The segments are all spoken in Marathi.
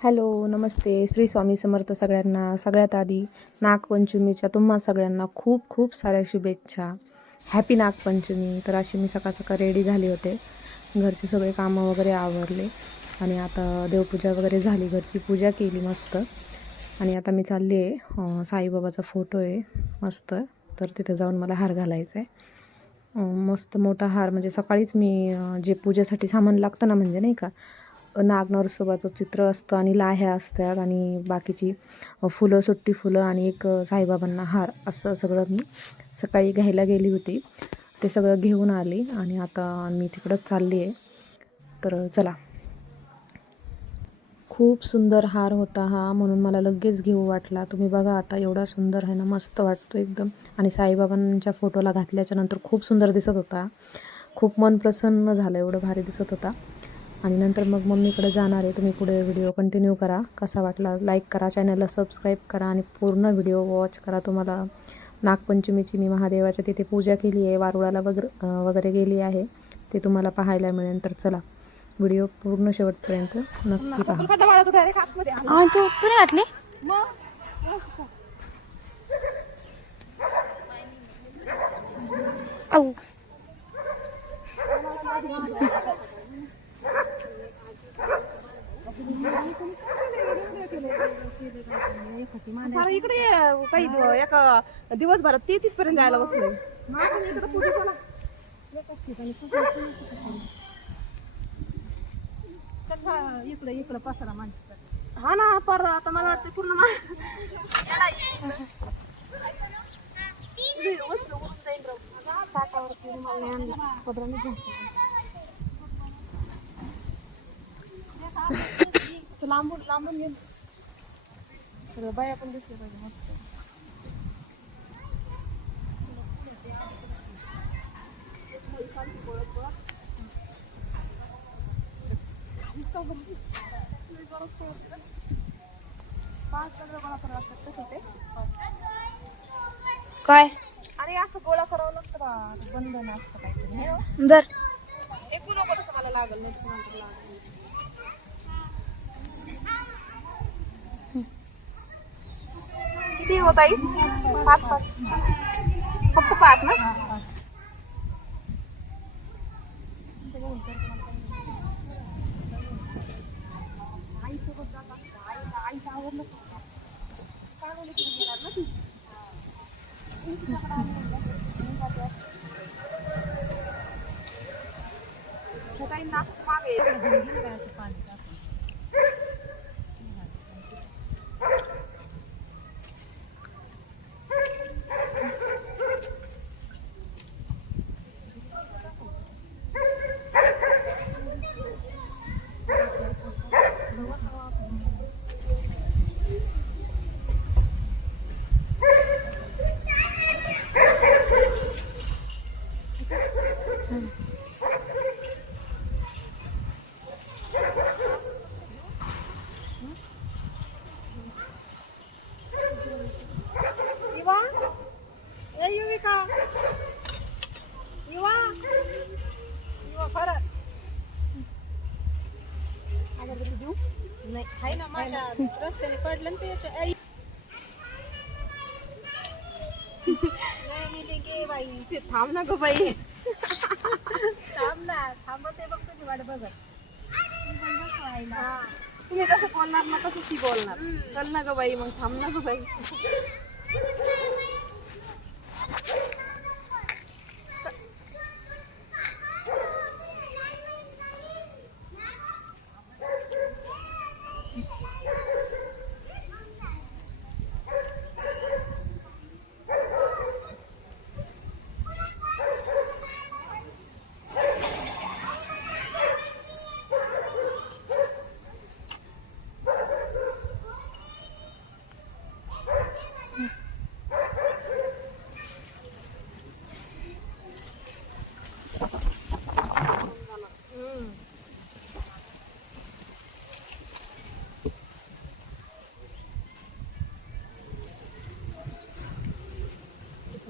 हॅलो नमस्ते. श्री स्वामी समर्थ सगळ्यांना. सगळ्यात आधी नागपंचमीच्या तुम्हा सगळ्यांना खूप खूप साऱ्या शुभेच्छा. हॅपी नागपंचमी. तर अशी मी सकाळ सकाळ रेडी झाले होते. घरचे सगळे कामं वगैरे आवरले. आणि आता देवपूजा वगैरे झाली. घरची पूजा केली मस्त. आणि आता मी चालली आहे साईबाबाचा फोटो आहे. मस्त. तर तिथे जाऊन मला हार घालायचा आहे मस्त मोठा हार. म्हणजे सकाळीच मी जे पूजेसाठी सामान लागतं ना म्हणजे नाही का? नागनरसोबाचं चित्र असतं आणि लाह्या असतात आणि बाकीची फुलं सुट्टी फुलं आणि एक साईबाबांना हार असं सगळं मी सकाळी घ्यायला गेली होती. ते सगळं घेऊन आली आणि आता मी तिकडंच चालली आहे. तर चला. खूप सुंदर हार होता हा म्हणून मला लगेच घेऊ वाटला. तुम्ही बघा आता एवढा सुंदर आहे ना मस्त वाटतो एकदम. आणि साईबाबांच्या फोटोला घातल्याच्या नंतर खूप सुंदर दिसत होता. खूप मन प्रसन्न झालं एवढं भारी दिसत होता. आणि नंतर मग मम्मीकडे जाणार आहे. तुम्ही पुढे व्हिडिओ कंटिन्यू करा. कसा वाटला लाईक करा. चॅनलला सबस्क्राईब करा आणि पूर्ण व्हिडिओ वॉच करा. तुम्हाला नागपंचमीची मी महादेवाच्या तिथे पूजा केली आहे. वारुळाला वगैरे वगैरे गेली आहे. ते तुम्हाला पाहायला मिळेल. तर चला व्हिडिओ पूर्ण शेवटपर्यंत नक्की पहा. हा तू तू नाही घातली? औ सारा इकडे ये, काही दिव- दिवसभरात ते तिथपर्यंत जायला बसले हा, इकडे इकडे पसरा माणसं हा ना पर आता मला वाटतं पूर्ण मा- इकडे उडून जाईन राव. ताटावरती रुमाल नाही आणला. पदराने झाकलं. असं लांबून लांबून घेऊन सगळं बाया पण दिसल्या पाहिजे मस्त. काय? अरे असं गोळा करावं लागतं बा बंधन असतं काहीतरी हे हो. दर एकू नको तसं मला लागल नाही लागल. किती होत आई पाच पाच. फक्त पाच ना? हो काही नाक मागे. नाही. आहे ना माझ्या रस्त्याने पडलं ना ते याच्या- आई. नाही मी ते गे बाई. ते थांब ना ग बाई. थांब ना थांबते बघ तुझी वाट बघत. तुम्ही कसं बोलणार ना तसं ती बोलणार. चल ना ग बाई मग थांब ना ग बाई.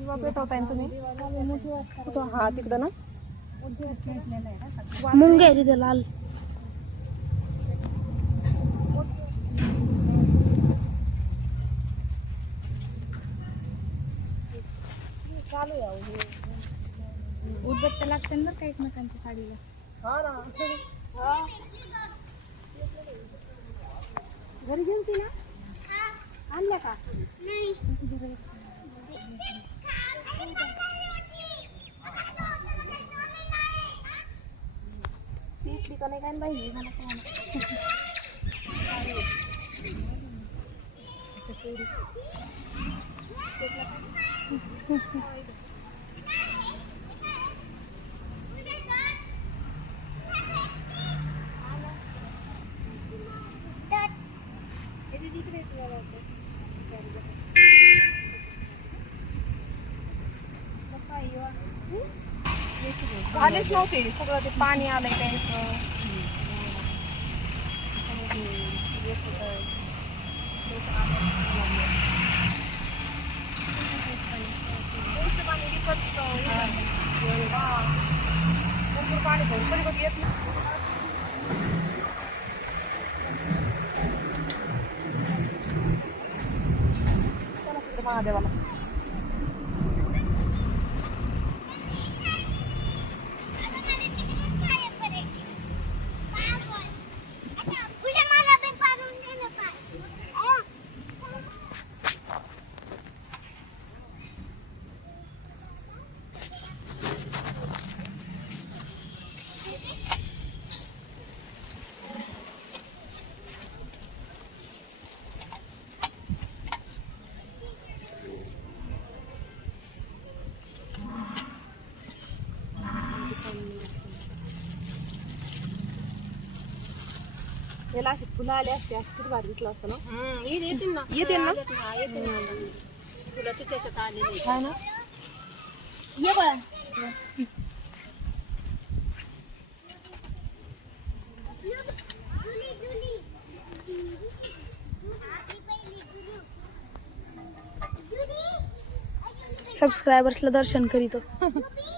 पेटवताय ना तुम्ही? कुठं? हा तिकडं ना? मुंग आहे तिथे लाल. चालू आहे अहो. उदबत्त्या लागतात ना का एकमेकांच्या साडीला. हा ना. हा. घरी गेलती ना? आणल्या का? पेटली का नाही काय माहिती मला झालेच नव्हते. सगळं ते पाणी आलंय काय पाणी भरपूर कधी येत नाही चला तिकडे महादेवाला याला अशी फुलं आली असते असं किती भारी दिसलं असतं ना? येतील ना. येतील ना? येतील ना. तुला तुझ्याच्यात आलेली काय ना? ये बाळा. सबस्क्रायबर्सला दर्शन करीतो.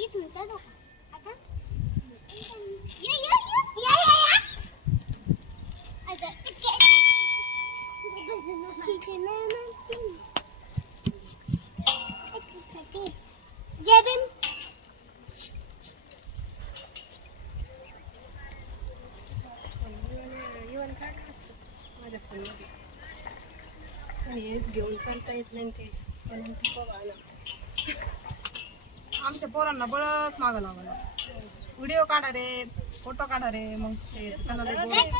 इथून चढू का आता ये ये ये या या या आता इतके जय भीम माझ्या फोनमध्ये आणि हेच घेऊन चालता येत नाही ते. म्हणून ते बघायला. आमच्या पोरांना बळच मागं लावायला व्हिडिओ काढा रे फोटो काढा रे मग ते त्यांना लय बोर आहे.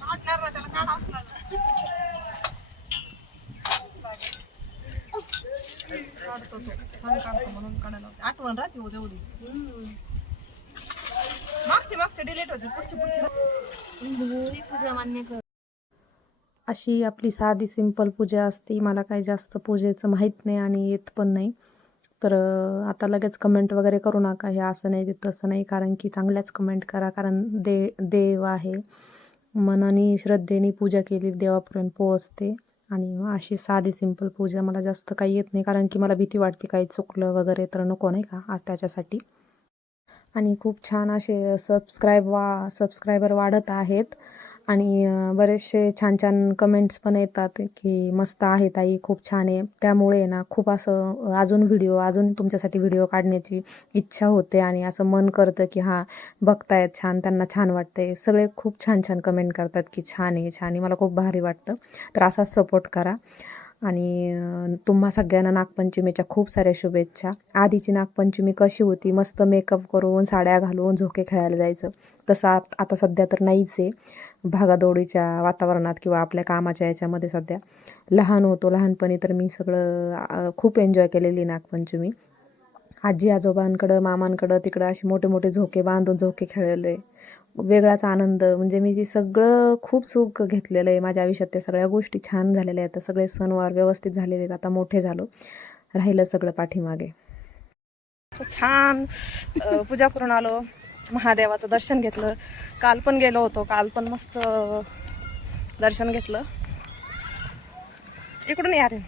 काढणार ना त्याला काढावंच लागेल. काढतो तो. छान काढतो म्हणून काढायला आठवण राहते हो तेवढी. मागचे मागचे डिलीट होते पुढचे पुढचे. पूजा मान्य कर. अशी आपली साधी सिंपल पूजा असते. मला काही जास्त पूजेचं माहीत नाही आणि येत पण नाही. तर आता लगेच कमेंट वगैरे करू नका. हे असं नाही ते तसं नाही. कारण की चांगल्याच कमेंट करा. कारण दे देव आहे. मनाने श्रद्धेने पूजा केली देवापर्यंत पोहोचते. आणि अशी साधी सिंपल पूजा मला जास्त काही येत नाही. कारण की मला भीती वाटते काही चुकलं वगैरे तर नको नाही का? त्याच्यासाठी. आणि खूप छान असे सबस्क्राईब वा सबस्क्रायबर वाढत आहेत. आणि बरेचसे छान छान कमेंट्स पण येतात की मस्त आहे ताई खूप छान आहे. त्यामुळे आहे ना खूप असं अजून व्हिडिओ अजून तुमच्यासाठी व्हिडिओ काढण्याची इच्छा होते आणि असं मन करतं की हां बघतायत छान त्यांना छान वाटतंय. सगळे खूप छान छान कमेंट करतात की छान आहे छान आहे. मला खूप भारी वाटतं. तर असाच सपोर्ट करा. आणि तुम्हा सगळ्यांना नागपंचमीच्या खूप साऱ्या शुभेच्छा. आधीची नागपंचमी कशी होती? मस्त मेकअप करून साड्या घालून झोके खेळायला जायचं. तसं आत- आता सध्या तर नाहीच आहे. भागादौडीच्या वातावरणात किंवा आपल्या कामाच्या याच्यामध्ये सध्या. लहान होतो लहानपणी तर मी सगळं खूप एन्जॉय केलेली नागपंचमी. आजी आजोबांकडं मामांकडं तिकडं असे मोठे मोठे झोके बांधून झोके खेळले. वेगळाच आनंद म्हणजे मी ते सगळं खूप सुख घेतलेलं आहे. माझ्या आयुष्यात त्या सगळ्या गोष्टी छान झालेल्या आहेत. सगळे सणवार व्यवस्थित झालेले आहेत. आता मोठे झालो. राहिलं सगळं पाठीमागे. छान पूजा करून आलो. महादेवाचं दर्शन घेतलं. काल पण गेलो होतो. काल पण मस्त दर्शन घेतलं. इकडून या आर्यन.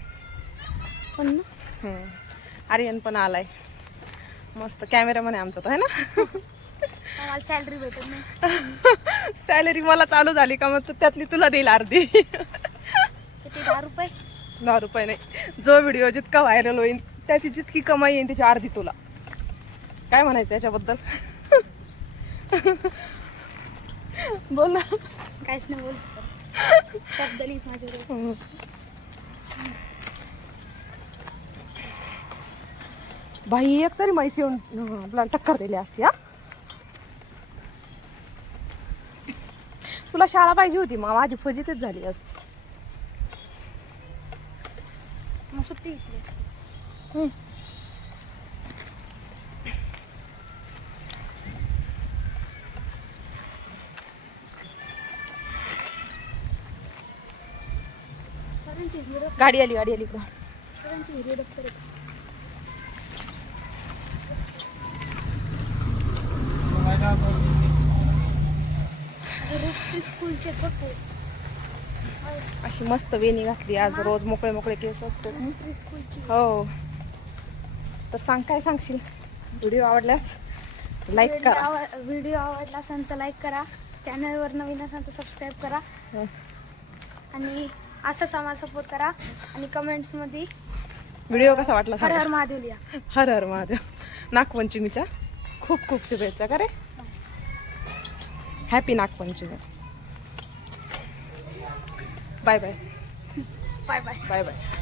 पण ना? हम्म. आर्यन पण आलाय. मस्त कॅमेरामन आहे आमचा तो आहे ना? मला सॅलरी भेटत नाही. सॅलरी मला चालू झाली का मग त्यातली तुला देईल अर्धी. दहा रुपये? दहा रुपये नाही. जो व्हिडिओ जितका व्हायरल होईल त्याची जितकी कमाई येईल त्याची अर्धी तुला. काय म्हणायचं याच्याबद्दल? बोल ना. काहीच नाही बोल शब्द माझ्याकडे बाई एक तरी म्हैस येऊन आपल्याला टक्कर दिली असती हा? तुला शाळा पाहिजे होती मग माझी फजितीच झाली असती. मग सुट्टी घेतली. हम्म. सरांची हिरो गाडी आली गाडी आली इकडं. सरांची हिरो दप्तर आहे. स्कूलचे अशी मस्त वेणी घातली आज रोज मोकळे मोकळे केस असतात. हं. तर सांग काय सांगशील? व्हिडिओ आवडल्यास लाईक करा. व्हिडिओ आवडला असेल तर लाईक करा. चॅनलवर नवीन असेल तर सबस्क्राईब करा. हं. आणि असंच आम्हाला सपोर्ट करा. आणि कमेंट्समध्ये व्हिडिओ कसा वाटला हर. हर महादेव लिहा. हर हर महादेव. नागपंचमीच्या खूप खूप शुभेच्छा का रे? Happy Nagpanchami bye bye bye bye bye bye